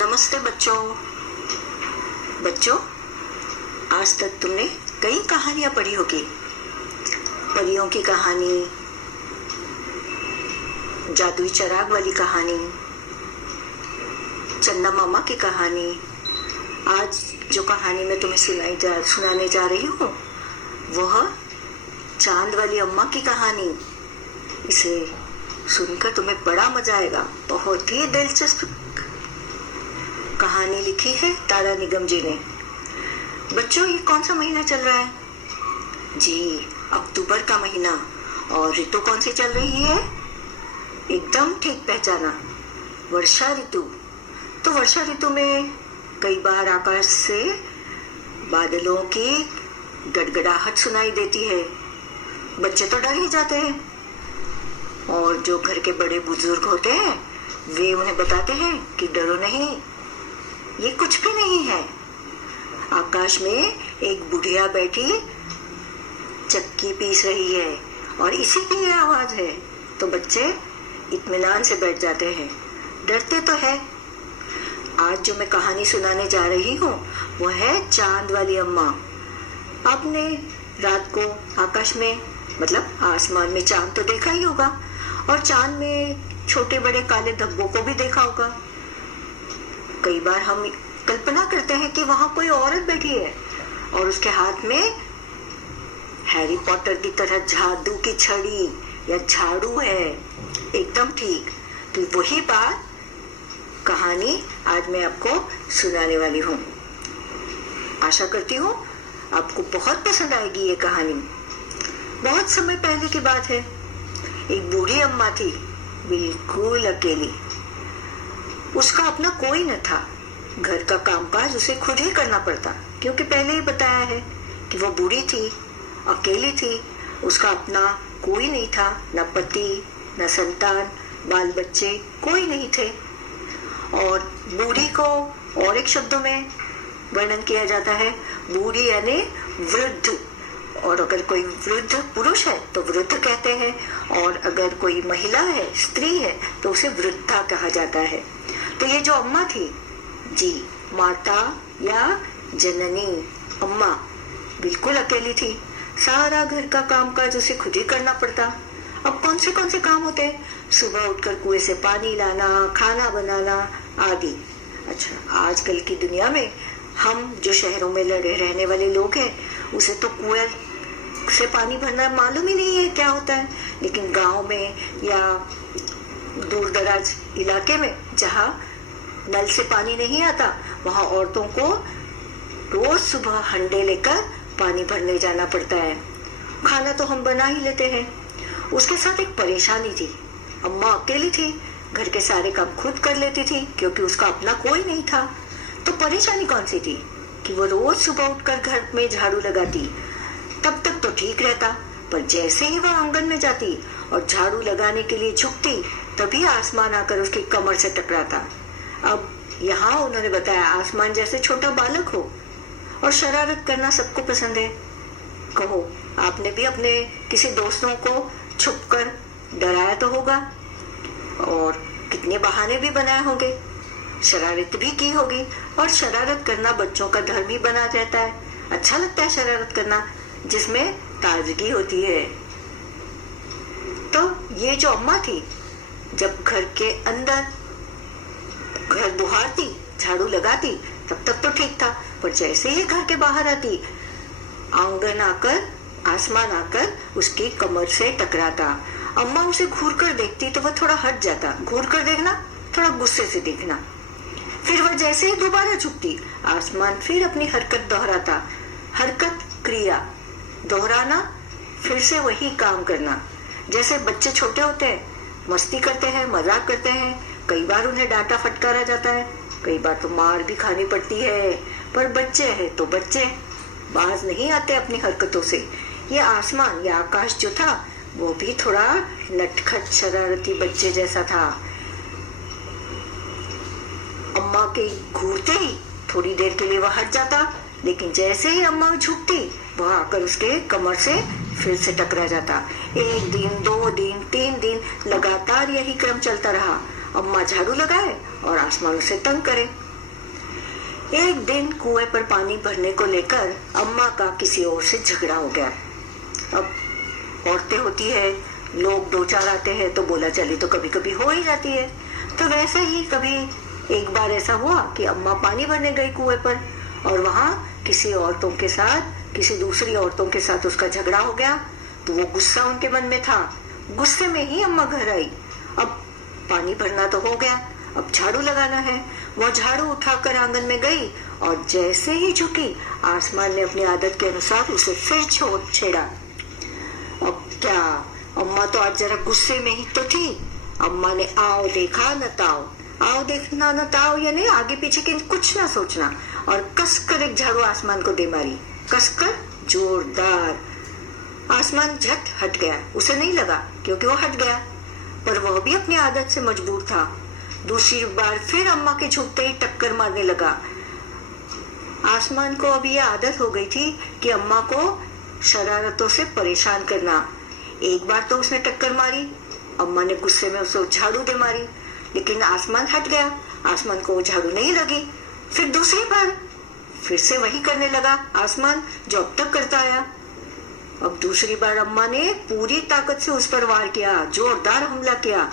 नमस्ते बच्चों। बच्चों, आज तक तुमने कई कहानियां पढ़ी होगी। परियों की कहानी, जादुई चिराग वाली कहानी, चंदा मामा की कहानी। आज जो कहानी मैं तुम्हें सुनाने जा रही हूँ वह चांद वाली अम्मा की कहानी। इसे सुनकर तुम्हें बड़ा मजा आएगा। बहुत ही दिलचस्प कहानी लिखी है तारा निगम जी ने। बच्चों, ये कौन सा महीना चल रहा है? जी, अक्टूबर का महीना। और ऋतु कौन सी चल रही है? एकदम ठीक पहचाना, वर्षा ऋतु। तो वर्षा ऋतु में कई बार आकाश से बादलों की गड़गड़ाहट सुनाई देती है। बच्चे तो डर ही जाते हैं और जो घर के बड़े बुजुर्ग होते हैं वे उन्हें बताते हैं कि डरो नहीं, ये कुछ भी नहीं है। आकाश में एक बुढ़िया बैठी चक्की पीस रही है और इसी की ये आवाज है। तो बच्चे इत्मीनान से बैठ जाते हैं। डरते तो है। आज जो मैं कहानी सुनाने जा रही हूँ वो है चांद वाली अम्मा। आपने रात को आकाश में मतलब आसमान में चांद तो देखा ही होगा और चांद में छोटे बड़े काले धब्बों को भी देखा होगा। कई बार हम कल्पना करते हैं कि वहां कोई औरत बैठी है और उसके हाथ में हैरी पॉटर की तरह जादू की छड़ी या झाड़ू है। एकदम ठीक। तो वही बात कहानी आज मैं आपको सुनाने वाली हूँ। आशा करती हूँ आपको बहुत पसंद आएगी ये कहानी। बहुत समय पहले की बात है। एक बूढ़ी अम्मा थी, बिल्कुल अकेली। उसका अपना कोई न था। घर का कामकाज उसे खुद ही करना पड़ता, क्योंकि पहले ही बताया है कि वो बूढ़ी थी, अकेली थी। उसका अपना कोई नहीं था, न पति, न संतान, बाल बच्चे कोई नहीं थे। और बूढ़ी को और एक शब्दों में वर्णन किया जाता है, बूढ़ी यानी वृद्ध। और अगर कोई वृद्ध पुरुष है तो वृद्ध कहते हैं, और अगर कोई महिला है, स्त्री है, तो उसे वृद्धा कहा जाता है। तो ये जो अम्मा थी, जी, माता या जननी अम्मा, बिल्कुल अकेली थी। सारा घर का कामकाज उसे खुद ही करना पड़ता। अब कौन से काम होते हैं? सुबह उठकर कुएं से पानी लाना, खाना बनाना आदि। अच्छा, आजकल की दुनिया में हम जो शहरों में रहने वाले लोग हैं उसे तो कुएं से पानी भरना मालूम ही नहीं है क्या होता है। लेकिन गांव में या दूर दराज इलाके में जहाँ नल से पानी नहीं आता, वहां औरतों को रोज सुबह हंडे लेकर पानी भरने जाना पड़ता है। खाना तो हम बना ही लेते हैं। उसके साथ एक परेशानी थी। अम्मा अकेली थी, घर के सारे काम खुद कर लेती थी क्योंकि उसका अपना कोई नहीं था। तो परेशानी कौन सी थी कि वो रोज सुबह उठकर घर में झाड़ू लगाती। तब तक तो ठीक रहता, पर जैसे ही वह आंगन में जाती और झाड़ू लगाने के लिए झुकती, तभी आसमान आकर उसकी कमर से टकराता। अब यहाँ उन्होंने बताया आसमान जैसे छोटा बालक हो और शरारत करना सबको पसंद है। कहो, आपने भी अपने किसी दोस्तों को छुपकर डराया तो होगा और कितने बहाने भी बनाए होंगे, शरारत भी की होगी। और शरारत करना बच्चों का धर्म ही बना रहता है। अच्छा लगता है शरारत करना, जिसमें ताजगी होती है। तो ये जो अम्मा थी, जब घर के अंदर घर बुहारती, झाड़ू लगाती, तब तक तो ठीक था, पर जैसे ही घर के बाहर आती, आंगन आकर, आसमान आकर उसकी कमर से टकराता। अम्मा उसे घूर कर देखती तो वह थोड़ा हट जाता। घूर कर देखना, थोड़ा गुस्से से देखना। फिर वह जैसे ही दोबारा झुकती, आसमान फिर अपनी हरकत दोहराता। हरकत, क्रिया, दोहराना, फिर से वही काम करना। जैसे बच्चे छोटे होते हैं, मस्ती करते हैं, मजाक करते हैं, कई बार उन्हें डांटा फटकारा जाता है, कई बार तो मार भी खानी पड़ती है, पर बच्चे हैं तो बच्चे बाज नहीं आते अपनी हरकतों से। ये आसमान या आकाश जो था वो भी थोड़ा नटखट शरारती बच्चे जैसा था। अम्मा के घूरते ही थोड़ी देर के लिए वह हट जाता, लेकिन जैसे ही अम्मा झुकती, वह आकर उसके कमर से फिर से टकरा जाता। 1 दिन, 2 दिन, 3 दिन लगातार यही क्रम चलता रहा। अम्मा झाड़ू लगाए और आसमान उसे तंग करे। एक दिन कुएं पर पानी भरने को लेकर अम्मा का किसी और से झगड़ा हो गया। अब औरतें होती है, लोग दो चार आते हैं तो बोला चली तो कभी कभी हो ही जाती है। तो वैसे ही कभी एक बार ऐसा हुआ कि अम्मा पानी भरने गई कुएं पर और वहां किसी दूसरी औरतों के साथ उसका झगड़ा हो गया। तो वो गुस्सा उनके मन में था। गुस्से में ही अम्मा घर आई। अब पानी भरना तो हो गया, अब झाड़ू लगाना है। वो झाड़ू उठाकर आंगन में गई और जैसे ही झुकी, आसमान ने अपनी आदत के अनुसार उसे फिर छेड़ा। अब क्या, अम्मा तो आज जरा गुस्से में ही तो थी। अम्मा ने आओ देखा न ताओ, आओ देखना न ताओ, यानी आगे पीछे के कुछ ना सोचना, और कसकर एक झाड़ू आसमान को दे मारी। कसकर, जोरदार। आसमान झट हट गया। उसे नहीं लगा क्योंकि वो हट गया, पर वह भी अपनी आदत से मजबूर था। दूसरी बार फिर अम्मा के झुकते ही टक्कर मारने लगा। आसमान को अब यह आदत हो गई थी कि अम्मा को शरारतों से परेशान करना। एक बार तो उसने टक्कर मारी, अम्मा ने गुस्से में उसे झाड़ू दे मारी, लेकिन आसमान हट गया, आसमान को वो झाड़ू नहीं लगी। फिर दूसरी बार फिर से वही करने लगा आसमान, जो अब तक करता आया। अब दूसरी बार अम्मा ने पूरी ताकत से उस पर वार किया, जोरदार हमला किया।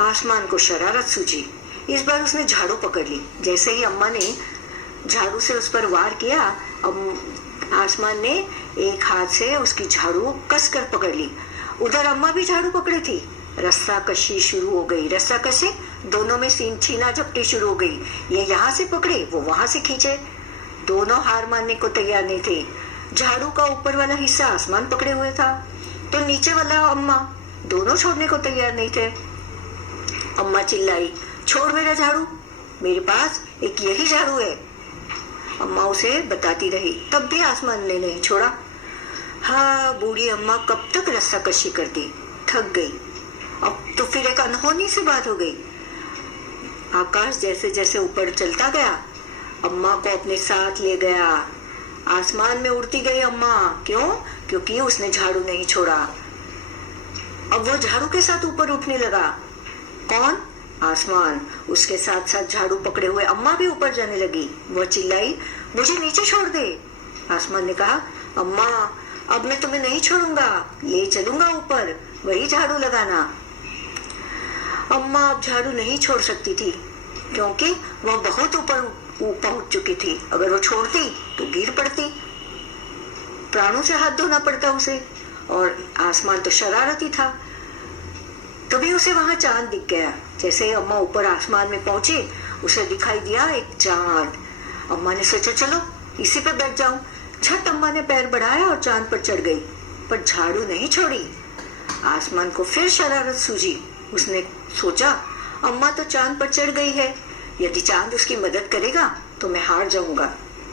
आसमान को शरारत सूझी। इस बार उसने झाड़ू पकड़ ली। जैसे ही अम्मा ने झाड़ू से उस पर वार किया, आसमान ने एक हाथ से उसकी झाड़ू कसकर पकड़ ली। उधर अम्मा भी झाड़ू पकड़ी थी। रस्सा कशी शुरू हो गई। रस्सा कशी, दोनों में छीना झपटी शुरू हो गई। ये यहाँ से पकड़े, वो वहां से खींचे। दोनों हार मानने को तैयार नहीं थे। झाड़ू का ऊपर वाला हिस्सा आसमान पकड़े हुए था, तो नीचे वाला अम्मा, दोनों छोड़ने को तैयार नहीं थे। अम्मा चिल्लाई, छोड़ मेरा झाड़ू, मेरे पास एक यही झाड़ू है। अम्मा उसे बताती रही, तब भी आसमान ने नहीं छोड़ा। हाँ, बूढ़ी अम्मा कब तक रस्साकशी करती, थक गई। अब तो फिर एक अनहोनी सी बात हो गई। आकाश जैसे जैसे ऊपर चलता गया, अम्मा को अपने साथ ले गया। आसमान में उड़ती गई अम्मा। क्यों? क्योंकि उसने झाड़ू नहीं छोड़ा। अब वो झाड़ू के साथ ऊपर उठने लगा। कौन? आसमान। उसके साथ साथ झाड़ू पकड़े हुए अम्मा भी ऊपर जाने लगी। वह चिल्लाई, मुझे नीचे छोड़ दे। आसमान ने कहा, अम्मा अब मैं तुम्हें नहीं छोड़ूंगा, ले चलूंगा ऊपर, वही झाड़ू लगाना। अम्मा अब झाड़ू नहीं छोड़ सकती थी, क्योंकि वह बहुत ऊपर पहुंच चुकी थी। अगर वो छोड़ती तो गिर पड़ती, प्राणों से हाथ धोना पड़ता उसे, और आसमान तो शरारती था। तभी उसे वहां चांद दिख गया। जैसे ही अम्मा ऊपर आसमान में पहुंची, उसे दिखाई दिया एक चांद। अम्मा ने सोचा, चलो इसी पे बैठ जाऊं। झट अम्मा ने पैर बढ़ाया और चांद पर चढ़ गई, पर झाड़ू नहीं छोड़ी। आसमान को फिर शरारत सूझी। उसने सोचा, अम्मा तो चांद पर चढ़ गई है, यदि चांद उसकी मदद करेगा तो मैं हार जाऊंगा,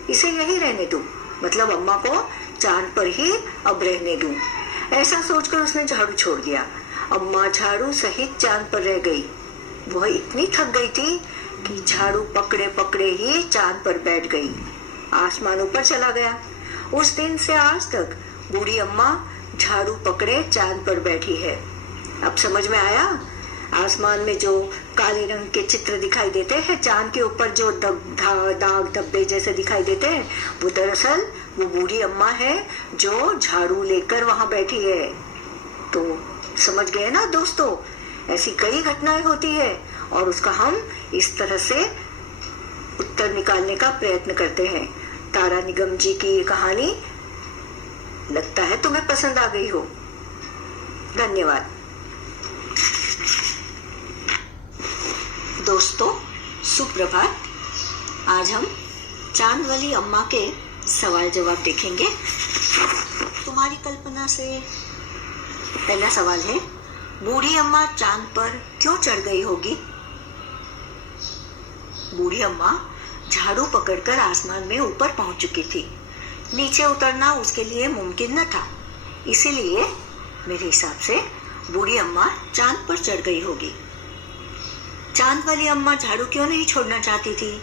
इसे यही रहने दूं, मतलब अम्मा को चांद पर ही अब रहने दूं। ऐसा सोचकर उसने झाड़ू छोड़ दिया। अम्मा झाड़ू सहित चांद पर रह गई। वह इतनी थक गई थी कि झाड़ू पकड़े पकड़े ही चांद पर बैठ गई। आसमान ऊपर चला गया। उस दिन से आज तक बूढ़ी अम्मा झाड़ू पकड़े चांद पर बैठी है। अब समझ में आया? आसमान में जो काले रंग के चित्र दिखाई देते हैं, चांद के ऊपर जो दाग धब्बे जैसे दिखाई देते हैं, वो दरअसल वो बूढ़ी अम्मा है जो झाड़ू लेकर वहां बैठी है। तो समझ गए ना दोस्तों, ऐसी कई घटनाएं होती है और उसका हम इस तरह से उत्तर निकालने का प्रयत्न करते हैं। तारा निगम जी की ये कहानी लगता है तुम्हें पसंद आ गई हो। धन्यवाद दोस्तों, सुप्रभात। आज हम चांद वाली अम्मा के सवाल जवाब देखेंगे। तुम्हारी कल्पना से पहला सवाल है, बूढ़ी अम्मा चांद पर क्यों चढ़ गई होगी? बूढ़ी अम्मा झाड़ू पकड़कर आसमान में ऊपर पहुंच चुकी थी। नीचे उतरना उसके लिए मुमकिन न था, इसीलिए मेरे हिसाब से बूढ़ी अम्मा चांद पर चढ़ गई होगी। चांद वाली अम्मा झाड़ू क्यों नहीं छोड़ना चाहती थी?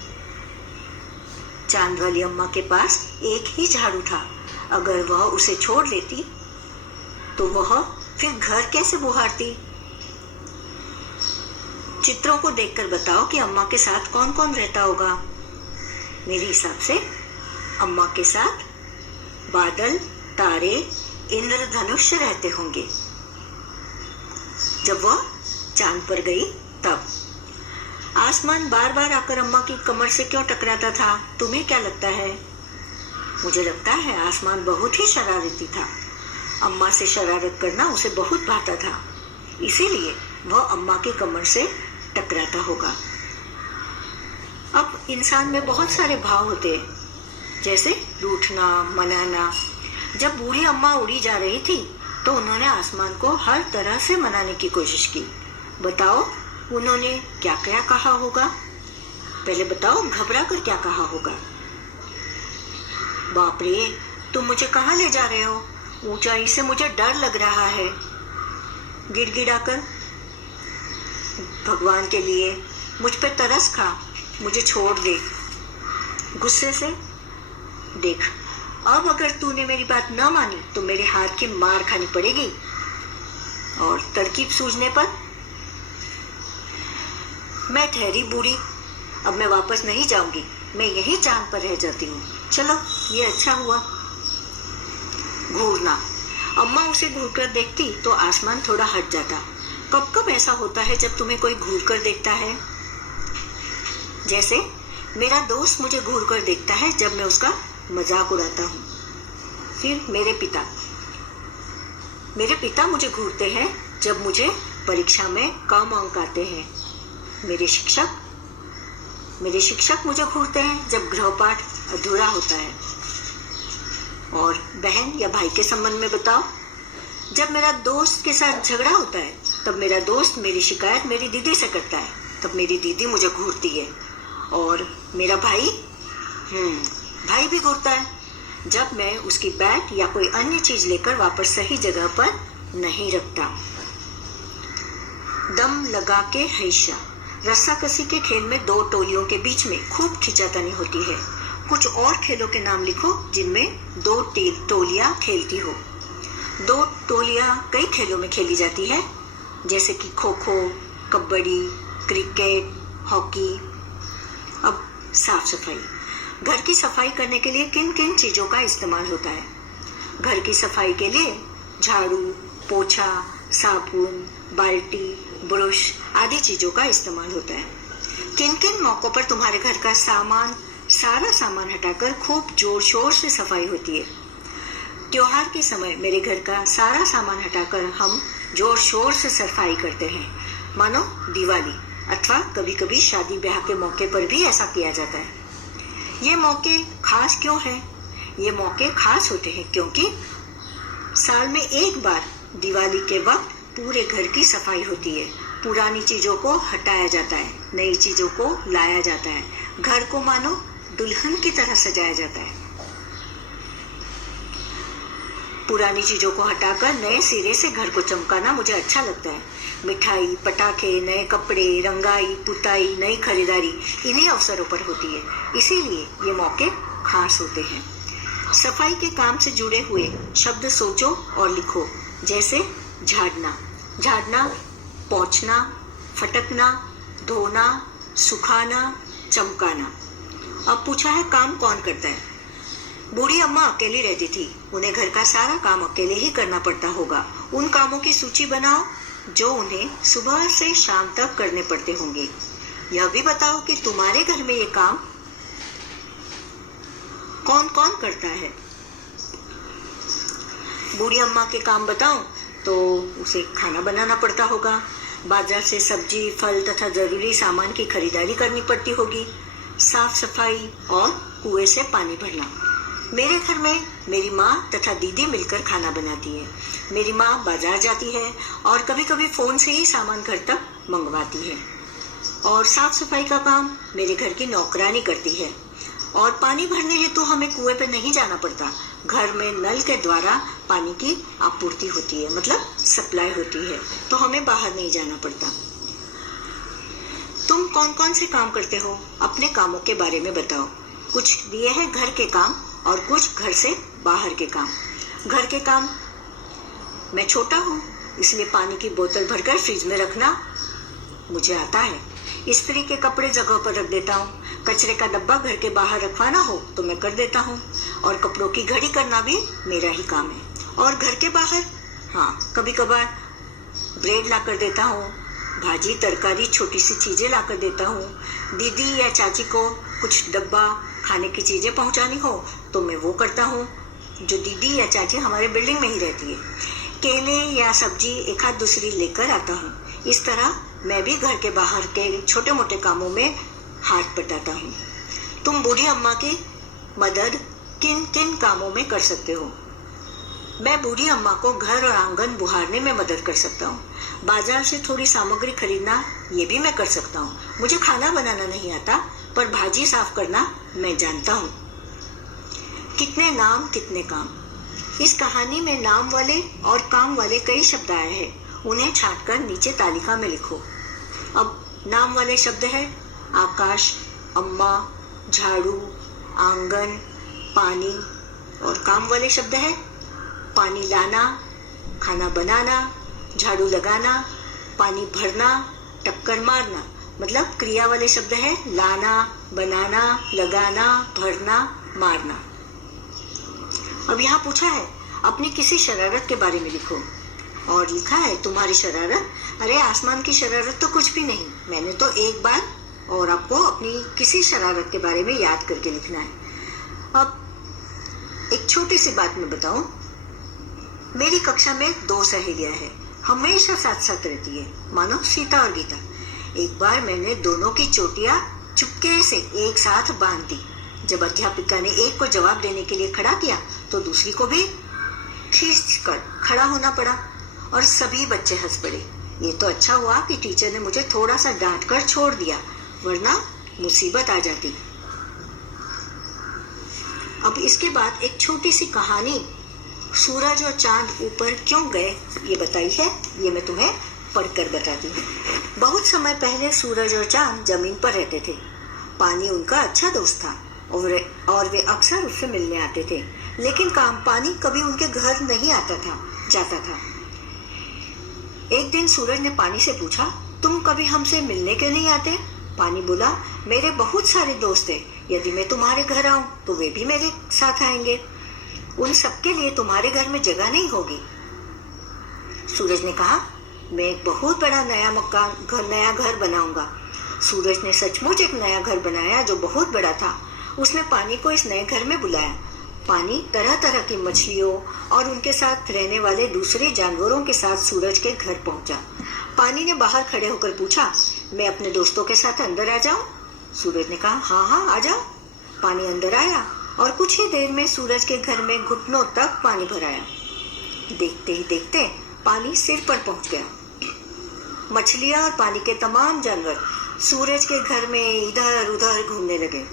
चांद वाली अम्मा के पास एक ही झाड़ू था। अगर वह उसे छोड़ देती तो वह फिर घर कैसे बुहारती? चित्रों को देखकर बताओ कि अम्मा के साथ कौन कौन रहता होगा। मेरे हिसाब से अम्मा के साथ बादल, तारे, इंद्रधनुष रहते होंगे जब वह चांद पर गई तब। आसमान बार बार आकर अम्मा की कमर से क्यों टकराता था? तुम्हें क्या लगता है? मुझे लगता है आसमान बहुत ही शरारती था। अम्मा से शरारत करना उसे बहुत भाता था, इसीलिए वह अम्मा की कमर से टकराता होगा। अब इंसान में बहुत सारे भाव होते हैं, जैसे रूठना, मनाना। जब बूढ़ी अम्मा उड़ी जा रही थी तो उन्होंने आसमान को हर तरह से मनाने की कोशिश की। बताओ उन्होंने क्या क्या कहा होगा? पहले बताओ, घबरा कर क्या कहा होगा? बाप रे, तुम मुझे कहाँ ले जा रहे हो? ऊंचाई से मुझे डर लग रहा है। गिड़गिड़ाकर, भगवान के लिए मुझ पे तरस खा, मुझे छोड़ दे। गुस्से से, देख अब अगर तूने मेरी बात न मानी तो मेरे हाथ की मार खानी पड़ेगी। और तरकीब सूझने पर, मैं ठहरी बूढ़ी, अब मैं वापस नहीं जाऊंगी, मैं यही चांद पर रह जाती हूँ। चलो ये अच्छा हुआ। घूरना, अम्मा उसे घूर कर देखती तो आसमान थोड़ा हट जाता। कब कब ऐसा होता है जब तुम्हें कोई घूर कर देखता है? जैसे मेरा दोस्त मुझे घूर कर देखता है जब मैं उसका मजाक उड़ाता हूँ। फिर मेरे पिता मुझे घूरते हैं जब मुझे परीक्षा में कम अंक आते हैं। मेरे शिक्षक मुझे घूरते हैं जब गृहपाठ अधूरा होता है। और बहन या भाई के संबंध में बताओ, जब मेरा दोस्त के साथ झगड़ा होता है तब मेरा दोस्त मेरी शिकायत मेरी दीदी से करता है, तब मेरी दीदी मुझे घूरती है। और मेरा भाई भी घूरता है जब मैं उसकी बैग या कोई अन्य चीज लेकर वापस सही जगह पर नहीं रखता। दम लगा के हईशा, रस्साकसी के खेल में दो टोलियों के बीच में खूब खिंचातानी होती है। कुछ और खेलों के नाम लिखो जिनमें दो टोलियां खेलती हो। दो टोलियां कई खेलों में खेली जाती है, जैसे कि खो खो, कबड्डी, क्रिकेट, हॉकी। अब साफ सफाई, घर की सफाई करने के लिए किन किन चीजों का इस्तेमाल होता है? घर की सफाई के लिए झाड़ू, पोछा, साबुन, बाल्टी, ब्रश आदि चीजों का इस्तेमाल होता है। किन किन मौकों पर तुम्हारे घर का सारा सामान हटाकर खूब जोर शोर से सफाई होती है? त्योहार के समय मेरे घर का सारा सामान हटाकर हम जोर शोर से सफाई करते हैं, मानो दिवाली, अथवा कभी कभी शादी ब्याह के मौके पर भी ऐसा किया जाता है। ये मौके खास क्यों हैं? ये मौके खास होते हैं क्योंकि साल में एक बार दिवाली के वक्त पूरे घर की सफाई होती है। पुरानी चीजों को हटाया जाता है, नई चीजों को लाया जाता है, घर को मानो दुल्हन की तरह सजाया जाता है। पुरानी चीजों को हटाकर नए सिरे से घर को चमकाना मुझे अच्छा लगता है। मिठाई, पटाखे, नए कपड़े, रंगाई, पुताई, नई खरीदारी इन्हीं अवसरों पर होती है, इसीलिए ये मौके खास होते हैं। सफाई के काम से जुड़े हुए शब्द सोचो और लिखो, जैसे झाड़ना, पोंछना, फटकना, धोना, सुखाना, चमकाना। अब पूछा है काम कौन करता है? बूढ़ी अम्मा अकेली रहती थी, उन्हें घर का सारा काम अकेले ही करना पड़ता होगा। उन कामों की सूची बनाओ जो उन्हें सुबह से शाम तक करने पड़ते होंगे। यह भी बताओ कि तुम्हारे घर में ये काम कौन कौन करता है। बूढ़ी अम्मा के काम बताऊं तो उसे खाना बनाना पड़ता होगा, बाजार से सब्जी, फल तथा जरूरी सामान की खरीदारी करनी पड़ती होगी, साफ सफाई और कुएं से पानी भरना। मेरे घर में मेरी माँ तथा दीदी मिलकर खाना बनाती है। मेरी माँ बाजार जाती है और कभी कभी फोन से ही सामान घर तक मंगवाती है। और साफ सफाई का काम मेरे घर की नौकरानी करती है। और पानी भरने हेतु हमें कुएं पे नहीं जाना पड़ता, घर में नल के द्वारा पानी की आपूर्ति होती है, मतलब सप्लाई होती है, तो हमें बाहर नहीं जाना पड़ता। तुम कौन कौन से काम करते हो? अपने कामों के बारे में बताओ। कुछ दिए हैं घर के काम और कुछ घर से बाहर के काम। घर के काम, मैं छोटा हूँ इसलिए पानी की बोतल भरकर फ्रिज में रखना मुझे आता है। स्त्री के कपड़े जगह पर रख देता हूँ। कचरे का डब्बा घर के बाहर रखवाना हो तो मैं कर देता हूँ, और कपड़ों की घड़ी करना भी मेरा ही काम है। और घर के बाहर हाँ, कभी कभार ब्रेड ला कर देता हूँ, भाजी तरकारी छोटी सी चीजें ला कर देता हूँ। दीदी या चाची को कुछ डब्बा खाने की चीजें पहुँचानी हो तो मैं वो करता हूँ। जो दीदी या चाची हमारे बिल्डिंग में ही रहती है, केले या सब्जी एक आध दूसरी लेकर आता हूँ। इस तरह मैं भी घर के बाहर के छोटे मोटे कामों में हाथ बटाता हूँ। तुम बूढ़ी अम्मा की मदद किन किन कामों में कर सकते हो? मैं बूढ़ी अम्मा को घर और आंगन बुहारने में मदद कर सकता हूँ। बाजार से थोड़ी सामग्री खरीदना ये भी मैं कर सकता हूँ। मुझे खाना बनाना नहीं आता, पर भाजी साफ करना मैं जानता हूँ। कितने नाम कितने काम। इस कहानी में नाम वाले और काम वाले कई शब्द आए हैं। उन्हें छांटकर नीचे तालिका में लिखो। अब नाम वाले शब्द है आकाश, अम्मा, झाड़ू, आंगन, पानी। और काम वाले शब्द है पानी लाना, खाना बनाना, झाड़ू लगाना, पानी भरना, टक्कर मारना। मतलब क्रिया वाले शब्द है लाना, बनाना, लगाना, भरना, मारना। अब यहाँ पूछा है अपनी किसी शरारत के बारे में लिखो, और लिखा है तुम्हारी शरारत। अरे आसमान की शरारत तो कुछ भी नहीं। मैंने तो एक बार और आपको अपनी किसी शरारत के बारे में याद करके लिखना है। अब एक छोटी सी बात मैं बताऊं। मेरी कक्षा में 2 सहेलियां हैं, हमेशा साथ साथ रहती है, मानो सीता और गीता। एक बार मैंने दोनों की चोटियां चुपके से एक साथ बांध दी। जब अध्यापिका ने एक को जवाब देने के लिए खड़ा किया तो दूसरी को भी खींचकर खड़ा होना पड़ा, और सभी बच्चे हंस पड़े। ये तो अच्छा हुआ कि टीचर ने मुझे थोड़ा सा डांट कर छोड़ दिया, वरना मुसीबत आ जाती। अब इसके बाद एक छोटी सी कहानी सूरज और चांद ऊपर क्यों गए ये बताई है। ये मैं तुम्हें पढ़कर बताती हूँ। बहुत समय पहले सूरज और चांद जमीन पर रहते थे। पानी उनका अच्छा दोस्त था और वे अक्सर उससे मिलने आते थे। लेकिन पानी कभी उनके घर नहीं जाता था। एक दिन सूरज ने पानी से पूछा, तुम कभी हमसे मिलने क्यों नहीं आते? पानी बोला, मेरे बहुत सारे दोस्त हैं, यदि मैं तुम्हारे घर आऊं तो वे भी मेरे साथ आएंगे। उन सबके लिए तुम्हारे घर में जगह नहीं होगी। सूरज ने कहा, मैं एक बहुत बड़ा नया घर बनाऊंगा। सूरज ने सचमुच एक नया घर बनाया जो बहुत बड़ा था। उसने पानी को इस नए घर में बुलाया। पानी तरह तरह की मछलियों और उनके साथ रहने वाले दूसरे जानवरों के साथ सूरज के घर पहुंचा। पानी ने बाहर खड़े होकर पूछा, मैं अपने दोस्तों के साथ अंदर आ जाऊं? सूरज ने कहा, हाँ आ जाओ। पानी अंदर आया और कुछ ही देर में सूरज के घर में घुटनों तक पानी भर आया। देखते ही देखते पानी सिर पर पहुंच गया। मछलियां और पानी के तमाम जानवर सूरज के घर में इधर उधर घूमने लगे।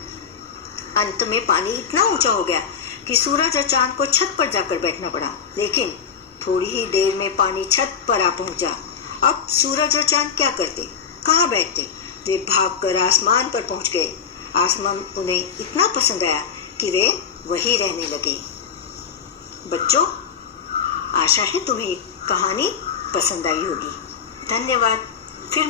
अंत में पानी इतना ऊंचा हो गया कि सूरज और चांद को छत पर जाकर बैठना पड़ा। लेकिन थोड़ी ही देर में पानी छत पर आ पहुंचा। अब सूरज और चांद क्या करते, कहाँ बैठते? वे भागकर आसमान पर पहुंच गए। आसमान उन्हें इतना पसंद आया कि वे वहीं रहने लगे। बच्चों, आशा है तुम्हें कहानी पसंद आई होगी। धन्यवाद। फिर